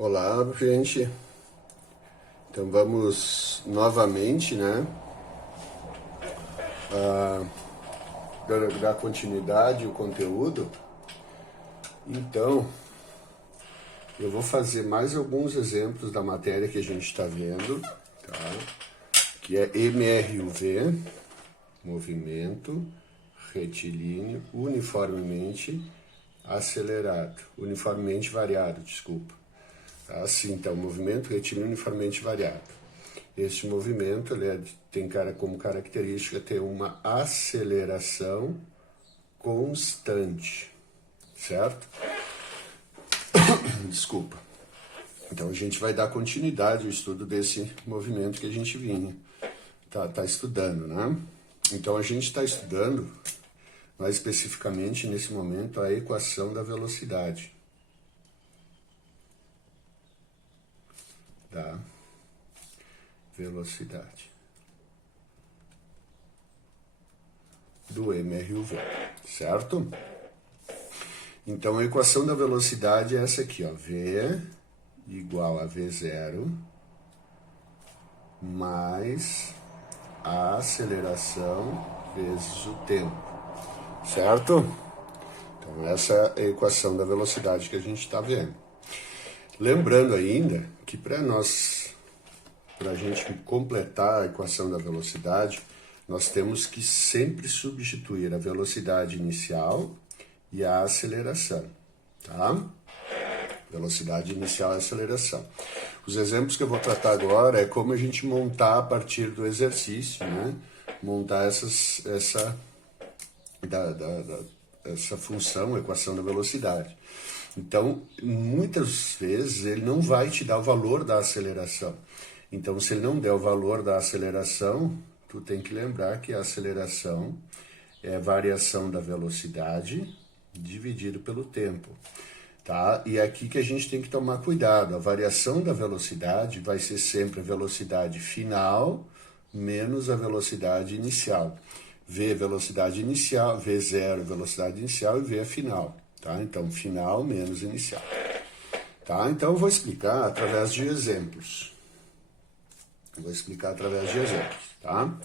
Olá, gente. Então vamos novamente, né, dar continuidade ao conteúdo. Então, eu vou fazer mais alguns exemplos da matéria que a gente está vendo, tá? Que é MRUV, movimento retilíneo uniformemente acelerado, uniformemente variado, desculpa. Assim, então, movimento retilíneo uniformemente variado. Este movimento tem como característica ter uma aceleração constante, certo? Desculpa. Então, a gente vai dar continuidade ao estudo desse movimento que a gente vinha, tá estudando, né? Então, a gente está estudando, mais especificamente nesse momento, a equação da velocidade. Da velocidade do MRUV, certo? Então a equação da velocidade é essa aqui, ó, V igual a V0 mais a aceleração vezes o tempo, certo? Então essa é a equação da velocidade que a gente está vendo. Lembrando ainda que para a gente completar a equação da velocidade, nós temos que sempre substituir a velocidade inicial e a aceleração, tá? Velocidade inicial e aceleração. Os exemplos que eu vou tratar agora é como a gente montar a partir do exercício, né? Montar essa função, a equação da velocidade. Então, muitas vezes ele não vai te dar o valor da aceleração. Então, se ele não der o valor da aceleração, tu tem que lembrar que a aceleração é a variação da velocidade dividido pelo tempo, tá? E é aqui que a gente tem que tomar cuidado. A variação da velocidade vai ser sempre a velocidade final menos a velocidade inicial. V velocidade inicial, V0 velocidade inicial e V é final. Tá? Então, final menos inicial. Tá? Então, eu vou explicar através de exemplos. Tá?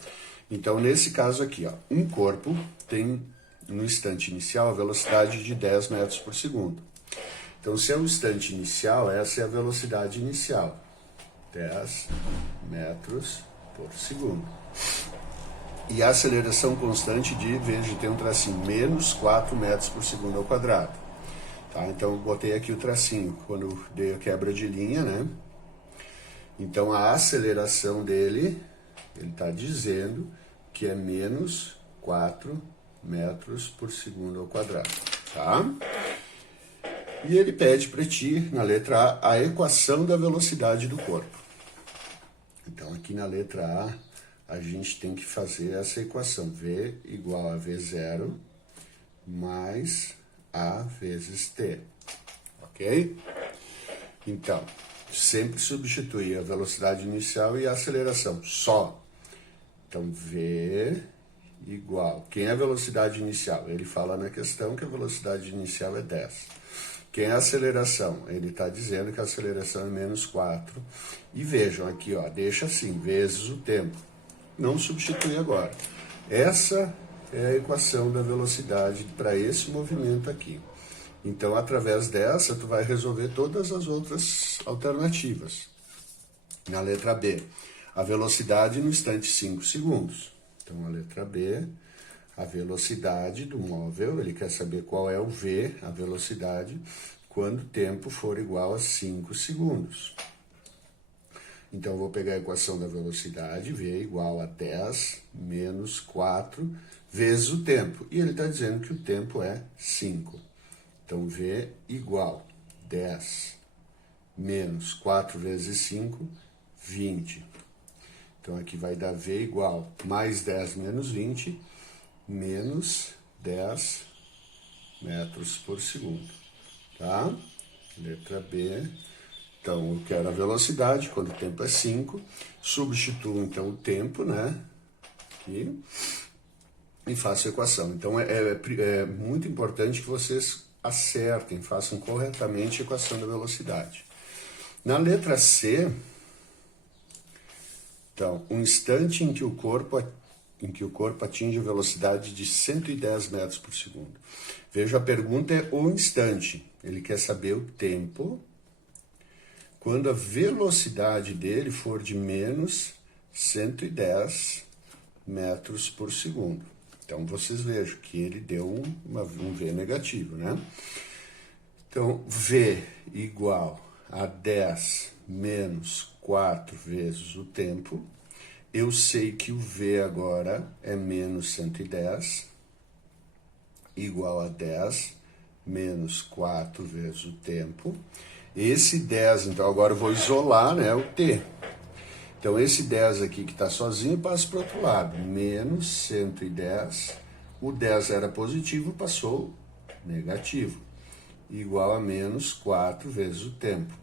Então, nesse caso aqui, ó, um corpo tem, no instante inicial, a velocidade de 10 metros por segundo. Então, se é o instante inicial, essa é a velocidade inicial. 10 metros por segundo. E a aceleração constante de, veja, tem um tracinho, menos 4 metros por segundo ao quadrado. Tá? Então, eu botei aqui o tracinho, quando eu dei a quebra de linha, né? Então, a aceleração dele, ele está dizendo que é menos 4 metros por segundo ao quadrado, tá? E ele pede para ti, na letra A equação da velocidade do corpo. Então, aqui na letra A gente tem que fazer essa equação, V igual a V0 mais A vezes T, ok? Então, sempre substituir a velocidade inicial e a aceleração, só. Então, V igual, quem é a velocidade inicial? Ele fala na questão que a velocidade inicial é 10. Quem é a aceleração? Ele está dizendo que a aceleração é menos 4. E vejam aqui, ó, deixa assim, vezes o tempo. Não substitui agora. Essa é a equação da velocidade para esse movimento aqui. Então, através dessa, tu vai resolver todas as outras alternativas. Na letra B, a velocidade no instante 5 segundos. Então, a letra B, a velocidade do móvel, ele quer saber qual é o V, a velocidade, quando o tempo for igual a 5 segundos. Então, eu vou pegar a equação da velocidade, V igual a 10 menos 4 vezes o tempo. E ele está dizendo que o tempo é 5. Então, V igual 10 menos 4 vezes 5, 20. Então, aqui vai dar V igual mais 10 menos 20, menos 10 metros por segundo. Tá? Letra B. Então, eu quero a velocidade, quando o tempo é 5. Substituo, então, o tempo, né? Aqui. E faço a equação. Então, é muito importante que vocês acertem, façam corretamente a equação da velocidade. Na letra C, então, um instante em que o corpo atinge a velocidade de 110 metros por segundo. Veja, a pergunta é o instante. Ele quer saber o tempo quando a velocidade dele for de menos 110 metros por segundo. Então, vocês vejam que ele deu um V negativo, né? Então, V igual a 10 menos 4 vezes o tempo. Eu sei que o V agora é menos 110, igual a 10 menos 4 vezes o tempo. Esse 10, então, agora eu vou isolar, né, o T. Então, esse 10 aqui que está sozinho passa para o outro lado. Menos 110. O 10 era positivo, passou negativo. Igual a menos 4 vezes o tempo.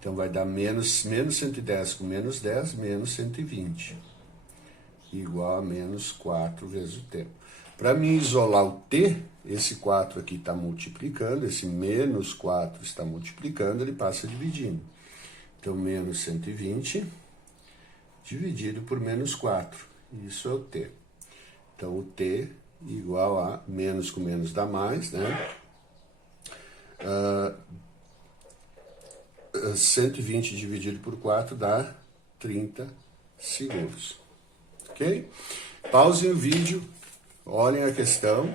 Então, vai dar menos 110 com menos 10, menos 120. Igual a menos 4 vezes o tempo. Para mim isolar o T, esse 4 aqui está multiplicando, esse menos 4 está multiplicando, ele passa dividindo. Então, menos 120 dividido por menos 4. Isso é o T. Então, o T igual a menos com menos dá mais, né? 120 dividido por 4 dá 30 segundos. Ok? Pausem o vídeo, olhem a questão,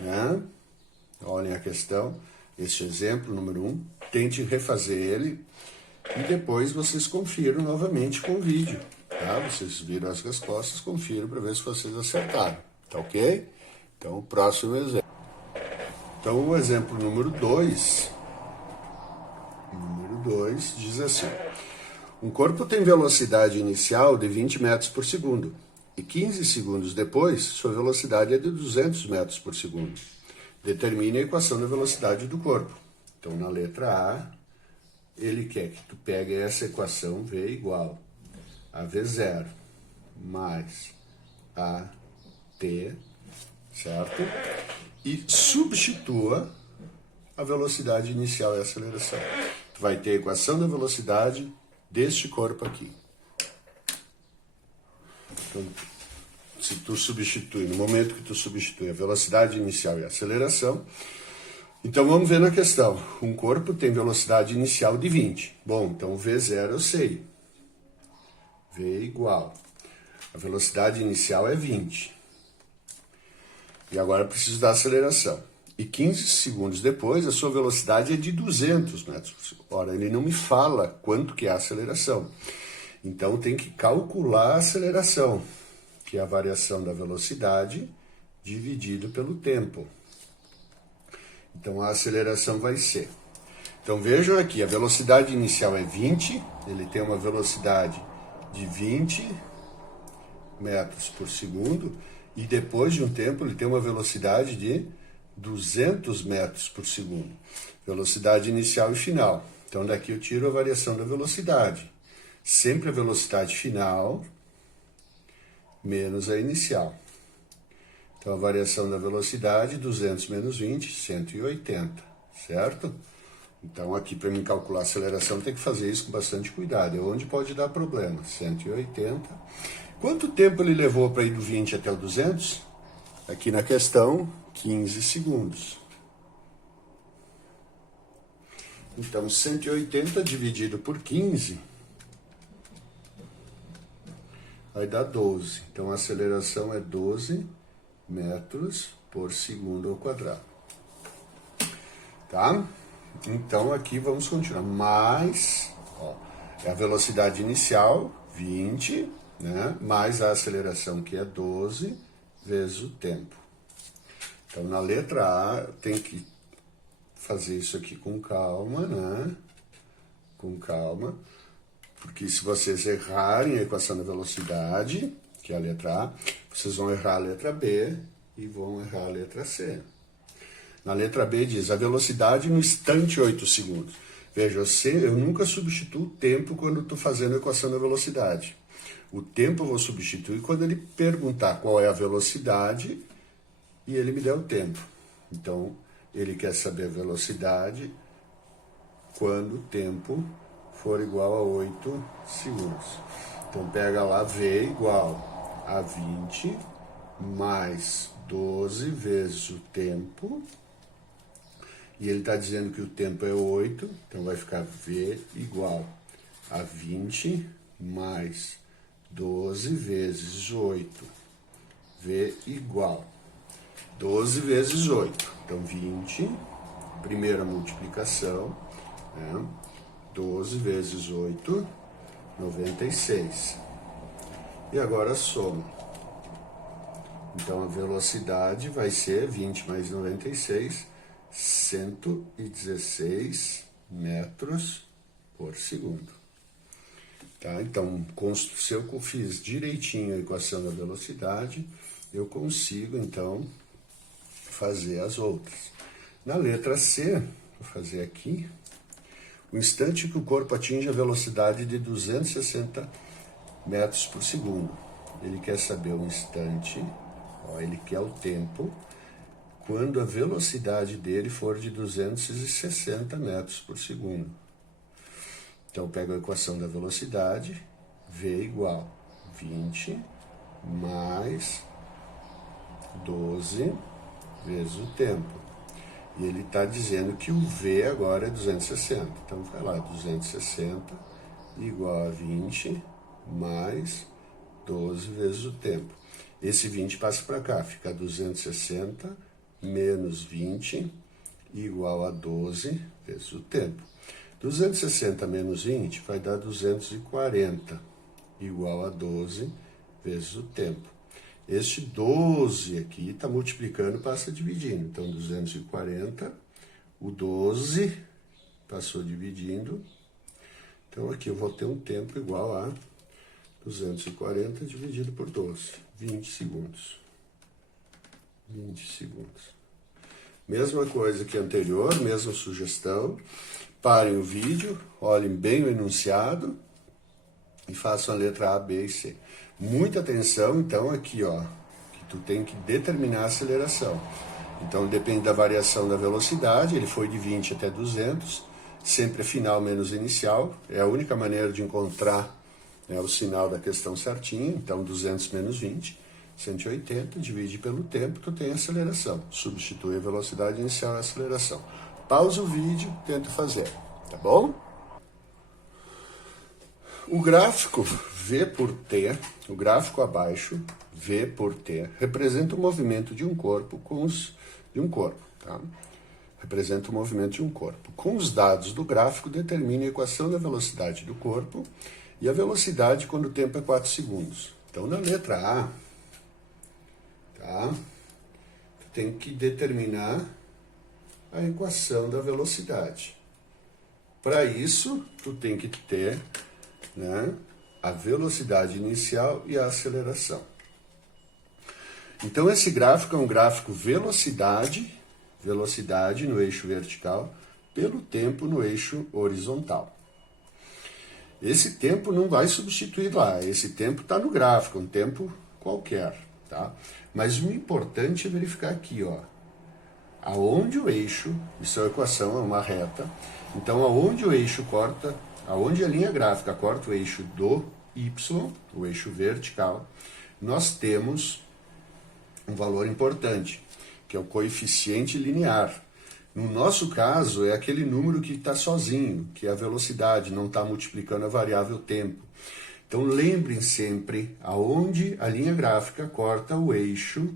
né? Olhem a questão, este exemplo número 1, tente refazer ele e depois vocês confiram novamente com o vídeo, tá? Vocês viram as respostas, confiram para ver se vocês acertaram, tá ok? Então, o próximo exemplo. Então, o exemplo número 2 diz assim: um corpo tem velocidade inicial de 20 metros por segundo e 15 segundos depois, sua velocidade é de 200 metros por segundo. Determine a equação da velocidade do corpo. Então, na letra A, ele quer que tu pegue essa equação V igual a V0 mais AT, certo? E substitua a velocidade inicial e a aceleração. Tu vai ter a equação da velocidade deste corpo aqui. Então, se tu substitui, no momento que tu substitui a velocidade inicial e a aceleração, então vamos ver na questão. Um corpo tem velocidade inicial de 20. Bom, então V0 eu sei. V igual. A velocidade inicial é 20. E agora eu preciso da aceleração. E 15 segundos depois, a sua velocidade é de 200 metros por segundo. Ora, ele não me fala quanto que é a aceleração. Então, tem que calcular a aceleração, que é a variação da velocidade dividido pelo tempo. Então, a aceleração vai ser... Então, vejam aqui, a velocidade inicial é 20, ele tem uma velocidade de 20 metros por segundo, e depois de um tempo ele tem uma velocidade de 200 metros por segundo. Velocidade inicial e final. Então, daqui eu tiro a variação da velocidade. Sempre a velocidade final menos a inicial. Então, a variação da velocidade, 200 menos 20, 180, certo? Então, aqui, para mim calcular a aceleração, tem que fazer isso com bastante cuidado. É onde pode dar problema. 180. Quanto tempo ele levou para ir do 20 até o 200? Aqui na questão, 15 segundos. Então, 180 dividido por 15 vai dar 12. Então, a aceleração é 12 metros por segundo ao quadrado. Tá? Então, aqui vamos continuar. Mais, ó, é a velocidade inicial, 20, né? Mais a aceleração, que é 12, vezes o tempo. Então, na letra A, tem que fazer isso aqui com calma, né? Com calma. Porque se vocês errarem a equação da velocidade, que é a letra A, vocês vão errar a letra B e vão errar a letra C. Na letra B diz a velocidade no instante 8 segundos. Veja, eu nunca substituo o tempo quando estou fazendo a equação da velocidade. O tempo eu vou substituir quando ele perguntar qual é a velocidade e ele me der o tempo. Então, ele quer saber a velocidade quando o tempo for igual a 8 segundos. Então, pega lá V igual a 20 mais 12 vezes o tempo. E ele está dizendo que o tempo é 8, então vai ficar V igual a 20 mais 12 vezes 8. V igual 12 vezes 8. Então, 20, primeira multiplicação, né? 12 vezes 8, 96. E agora soma. Então, a velocidade vai ser 20 mais 96, 116 metros por segundo. Tá? Então, se eu fiz direitinho a equação da velocidade, eu consigo, então, fazer as outras. Na letra C, vou fazer aqui, o instante que o corpo atinge a velocidade de 260 metros por segundo. Ele quer saber o instante, ó, ele quer o tempo, quando a velocidade dele for de 260 metros por segundo. Então, eu pego a equação da velocidade, V igual 20 mais 12 vezes o tempo. E ele está dizendo que o V agora é 260. Então, vai lá, 260 igual a 20 mais 12 vezes o tempo. Esse 20 passa para cá, fica 260 menos 20 igual a 12 vezes o tempo. 260 menos 20 vai dar 240 igual a 12 vezes o tempo. Este 12 aqui está multiplicando, passa dividindo. Então, 240, o 12 passou dividindo. Então, aqui eu vou ter um tempo igual a 240 dividido por 12, 20 segundos. 20 segundos. Mesma coisa que anterior, mesma sugestão. Parem o vídeo, olhem bem o enunciado e façam a letra A, B e C. Muita atenção, então, aqui, ó, que tu tem que determinar a aceleração. Então, depende da variação da velocidade, ele foi de 20 até 200, sempre é final menos inicial, é a única maneira de encontrar, né, o sinal da questão certinho. Então, 200 menos 20, 180, divide pelo tempo, tu tem aceleração. Substitui a velocidade inicial e a aceleração. Pausa o vídeo, tenta fazer, tá bom? O gráfico V por T, o gráfico abaixo, V por T, representa o movimento de um corpo tá? Representa o movimento de um corpo. Com os dados do gráfico, determine a equação da velocidade do corpo e a velocidade quando o tempo é 4 segundos. Então, na letra A, tá? Tu tem que determinar a equação da velocidade. Para isso, tu tem que ter, né, a velocidade inicial e a aceleração. Então, esse gráfico é um gráfico velocidade no eixo vertical, pelo tempo no eixo horizontal. Esse tempo não vai substituir lá, esse tempo está no gráfico, um tempo qualquer, tá? Mas o importante é verificar aqui, ó, aonde o eixo, isso é a equação, é uma reta, então aonde o eixo corta, aonde a linha gráfica corta o eixo do Y, o eixo vertical, nós temos um valor importante, que é o coeficiente linear. No nosso caso, é aquele número que está sozinho, que é a velocidade, não está multiplicando a variável tempo. Então, lembrem sempre aonde a linha gráfica corta o eixo,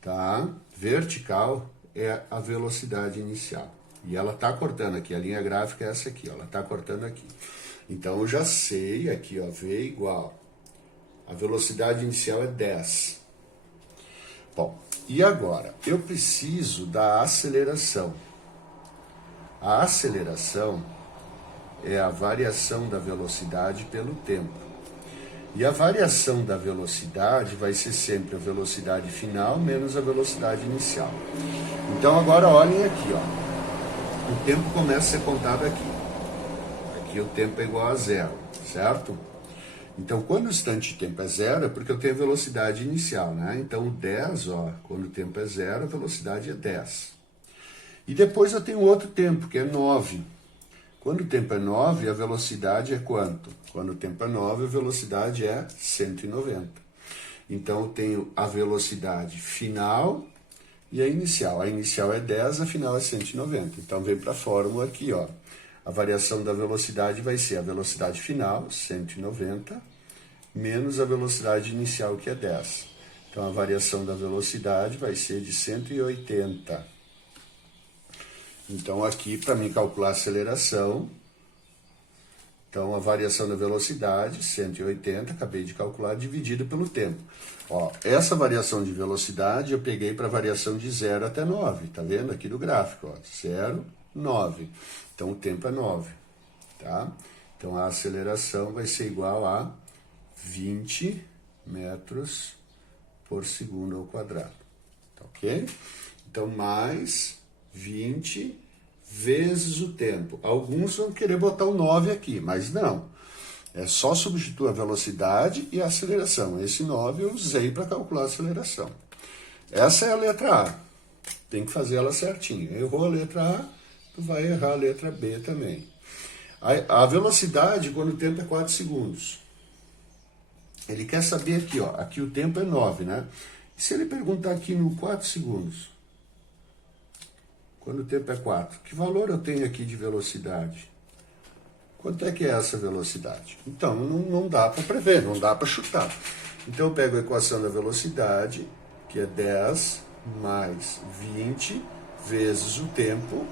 tá, vertical, é a velocidade inicial. E ela está cortando aqui, a linha gráfica é essa aqui, ó, ela está cortando aqui. Então, eu já sei aqui, ó, V igual, a velocidade inicial é 10. Bom, e agora? Eu preciso da aceleração. A aceleração é a variação da velocidade pelo tempo. E a variação da velocidade vai ser sempre a velocidade final menos a velocidade inicial. Então, agora olhem aqui, ó. O tempo começa a ser contado aqui. Aqui o tempo é igual a 0, certo? Então, quando o instante de tempo é 0, é porque eu tenho a velocidade inicial, né? Então, o 10, ó, quando o tempo é 0, a velocidade é 10. E depois eu tenho outro tempo, que é 9. Quando o tempo é 9, a velocidade é quanto? Quando o tempo é 9, a velocidade é 190. Então, eu tenho a velocidade final e a inicial. A inicial é 10, a final é 190. Então, vem para a fórmula aqui, ó. A variação da velocidade vai ser a velocidade final, 190, menos a velocidade inicial, que é 10. Então, a variação da velocidade vai ser de 180. Então, aqui, para mim calcular a aceleração, então, a variação da velocidade, 180, acabei de calcular, dividido pelo tempo. Ó, essa variação de velocidade eu peguei para a variação de 0 até 9, tá vendo aqui do gráfico? Ó, 0, 9. Então, o tempo é 9, tá? Então, a aceleração vai ser igual a 20 metros por segundo ao quadrado, tá ok? Então, mais 20 vezes o tempo. Alguns vão querer botar o 9 aqui, mas não. É só substituir a velocidade e a aceleração. Esse 9 eu usei para calcular a aceleração. Essa é a letra A. Tem que fazer ela certinho. Errou a letra A, tu vai errar a letra B também. A velocidade, quando o tempo é 4 segundos. Ele quer saber aqui, ó. Aqui o tempo é 9, né? E se ele perguntar aqui no 4 segundos? Quando o tempo é 4, que valor eu tenho aqui de velocidade? Quanto é que é essa velocidade? Então, não dá para prever, não dá para chutar. Então, eu pego a equação da velocidade, que é 10 mais 20 vezes o tempo,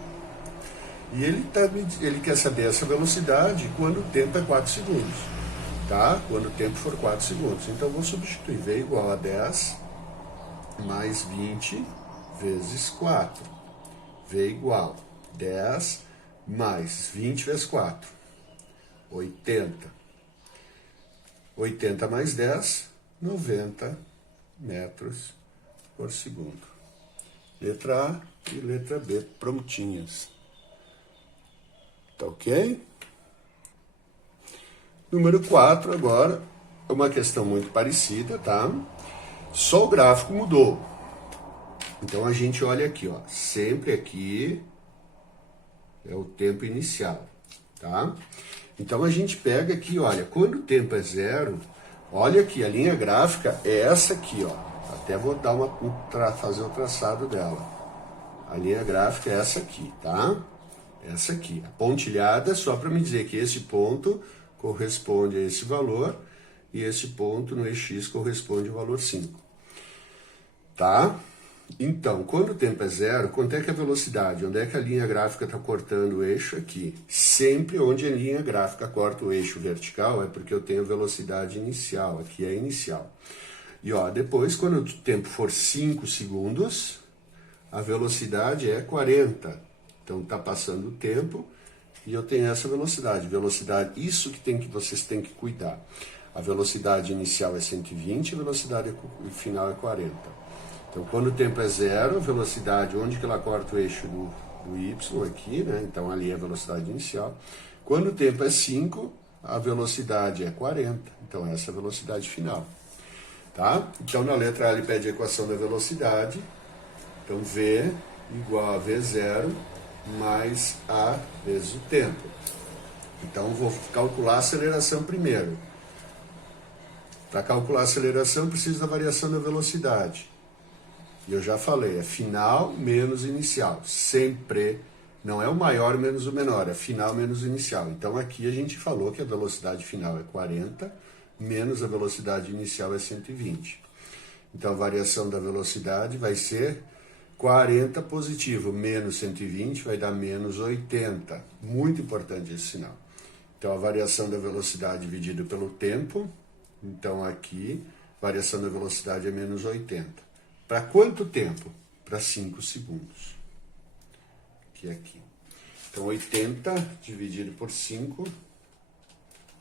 e ele quer saber essa velocidade quando o tempo é 4 segundos, tá? Quando o tempo for 4 segundos. Então, eu vou substituir V igual a 10 mais 20 vezes 4. V igual 10 mais 20 vezes 4. 80. 80 mais 10, 90 metros por segundo. Letra A e letra B prontinhas. Tá ok? Número 4 agora, é uma questão muito parecida, tá? Só o gráfico mudou. Então, a gente olha aqui, ó. Sempre aqui é o tempo inicial, tá? Então, a gente pega aqui, olha, quando o tempo é 0, olha aqui, a linha gráfica é essa aqui, ó. Até vou dar fazer o traçado dela. A linha gráfica é essa aqui, tá? Essa aqui. A pontilhada é só para me dizer que esse ponto corresponde a esse valor e esse ponto no EX corresponde ao valor 5. Tá? Então, quando o tempo é 0, quanto é que é a velocidade? Onde é que a linha gráfica está cortando o eixo? Aqui. Sempre onde a linha gráfica corta o eixo vertical é porque eu tenho velocidade inicial. Aqui é inicial. E ó, depois, quando o tempo for 5 segundos, a velocidade é 40. Então, está passando o tempo e eu tenho essa velocidade. Velocidade, isso que vocês têm que cuidar. A velocidade inicial é 120, a velocidade final é 40. Então, quando o tempo é 0, a velocidade, onde que ela corta o eixo do Y aqui, né? Então, ali é a velocidade inicial. Quando o tempo é 5, a velocidade é 40. Então, essa é a velocidade final. Tá? Então, na letra A, ele pede a equação da velocidade. Então, V igual a V0 mais A vezes o tempo. Então, vou calcular a aceleração primeiro. Para calcular a aceleração, eu preciso da variação da velocidade. E eu já falei, é final menos inicial. Sempre, não é o maior menos o menor, é final menos o inicial. Então, aqui a gente falou que a velocidade final é 40, menos a velocidade inicial é 120. Então, a variação da velocidade vai ser 40 positivo, menos 120 vai dar menos 80. Muito importante esse sinal. Então, a variação da velocidade dividida pelo tempo. Então, aqui, variação da velocidade é menos 80. Para quanto tempo? Para 5 segundos. Que é aqui. Então, 80 dividido por 5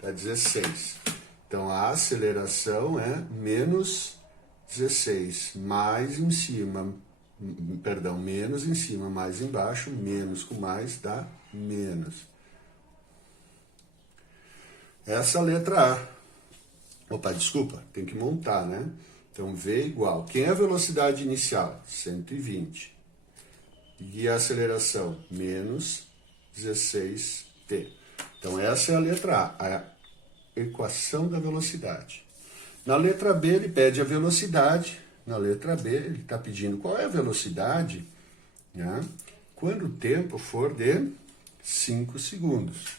dá 16. Então, a aceleração é menos 16. Mais em cima, perdão, menos em cima, mais embaixo, menos com mais dá menos. Essa é a letra A. Opa, desculpa, tem que montar, né? Então, V igual. Quem é a velocidade inicial? 120. E a aceleração? Menos 16 T. Então, essa é a letra A, a equação da velocidade. Na letra B, ele pede a velocidade. Na letra B, ele está pedindo qual é a velocidade, né, quando o tempo for de 5 segundos.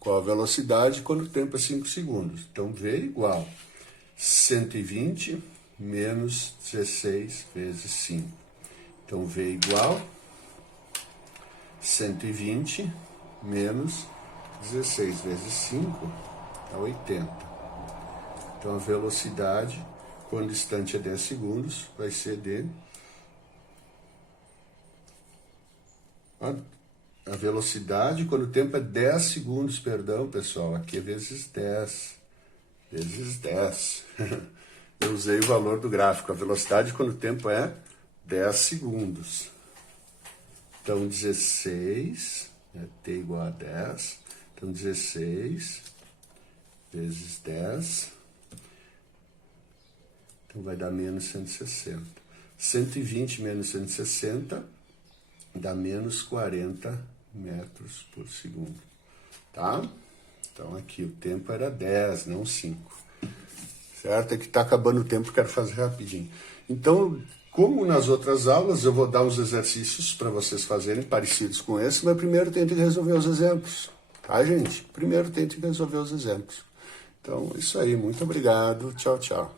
Qual a velocidade quando o tempo é 5 segundos? Então, V igual 120 menos 16 vezes 5. Então, V igual 120 menos 16 vezes 5 é 80. Então, a velocidade, quando o instante é 10 segundos, vai ser de... A velocidade, quando o tempo é 10 segundos, perdão, pessoal, aqui é vezes 10. Vezes 10. Eu usei o valor do gráfico. A velocidade, quando o tempo é 10 segundos. Então, 16, T igual a 10. Então, 16 vezes 10. Então, vai dar menos 160. 120 menos 160 dá menos 40 metros por segundo. Tá? Então, aqui o tempo era 10, não 5. Certo? É que está acabando o tempo, quero fazer rapidinho. Então, como nas outras aulas, eu vou dar uns exercícios para vocês fazerem parecidos com esse, mas primeiro tentem resolver os exemplos. Tá, gente? Primeiro tentem resolver os exemplos. Então, isso aí. Muito obrigado. Tchau, tchau.